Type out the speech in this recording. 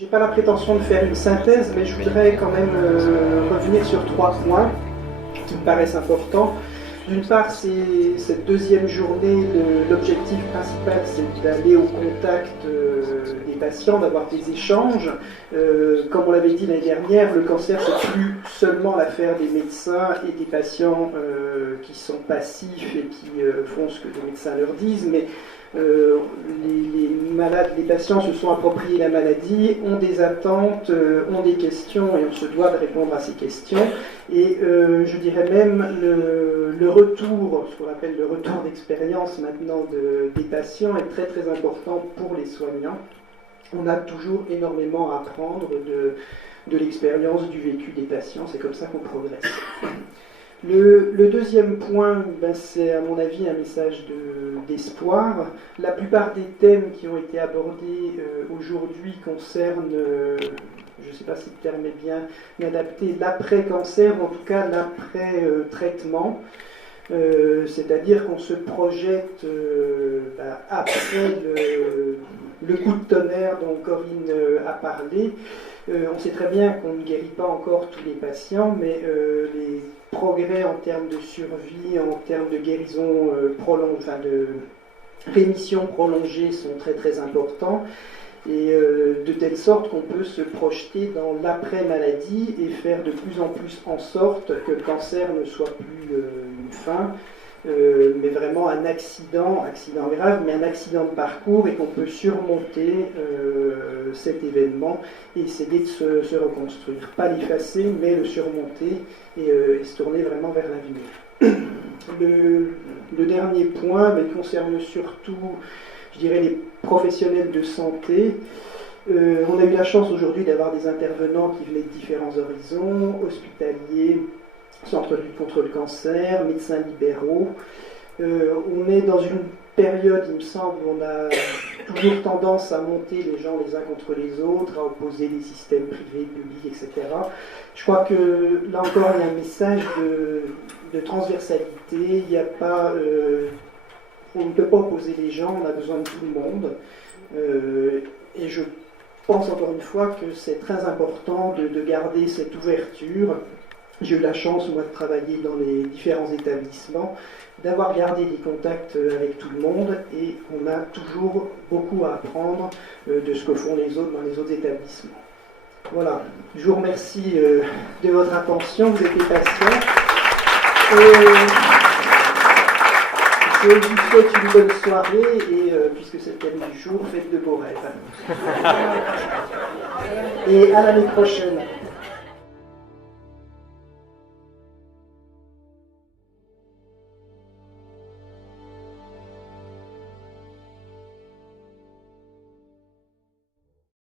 J'ai pas la prétention de faire une synthèse, mais je voudrais quand même revenir sur 3 points qui me paraissent importants. D'une part, c'est cette deuxième journée, l'objectif principal, c'est d'aller au contact des patients, d'avoir des échanges. Comme on l'avait dit l'année dernière, le cancer, c'est plus seulement l'affaire des médecins et des patients qui sont passifs et qui font ce que les médecins leur disent, mais les malades, les patients se sont appropriés la maladie, ont des attentes, ont des questions et on se doit de répondre à ces questions. Et je dirais même le retour, ce qu'on appelle le retour d'expérience maintenant des patients est très très important pour les soignants. On a toujours énormément à apprendre de l'expérience du vécu des patients, c'est comme ça qu'on progresse. Le deuxième point, c'est à mon avis un message d'espoir. La plupart des thèmes qui ont été abordés aujourd'hui concernent, je ne sais pas si le terme est bien adapté, l'après-cancer, ou en tout cas l'après-traitement. C'est-à-dire qu'on se projette après le coup de tonnerre dont Corinne a parlé. On sait très bien qu'on ne guérit pas encore tous les patients, mais les progrès en termes de survie, en termes de guérison de rémission prolongée sont très très importants. Et de telle sorte qu'on peut se projeter dans l'après-maladie et faire de plus en plus en sorte que le cancer ne soit plus une fin, mais vraiment un accident grave, mais un accident de parcours et qu'on peut surmonter cet événement et essayer de se reconstruire. Pas l'effacer, mais le surmonter et se tourner vraiment vers l'avenir. Le dernier point concerne surtout, je dirais, les professionnels de santé. On a eu la chance aujourd'hui d'avoir des intervenants qui venaient de différents horizons, hospitaliers, centre de lutte contre le cancer, médecins libéraux. On est dans une période, il me semble, où on a toujours tendance à monter les gens les uns contre les autres, à opposer les systèmes privés, publics, etc. Je crois que là encore, il y a un message de transversalité. Il n'y a pas... on ne peut pas opposer les gens, on a besoin de tout le monde. Et je pense encore une fois que c'est très important de garder cette ouverture. J'ai eu la chance, moi, de travailler dans les différents établissements, d'avoir gardé des contacts avec tout le monde et on a toujours beaucoup à apprendre de ce que font les autres dans les autres établissements. Voilà, je vous remercie de votre attention, vous étiez patients. Je vous souhaite une bonne soirée et puisque c'est le thème du jour, faites de beaux rêves. Et à l'année prochaine.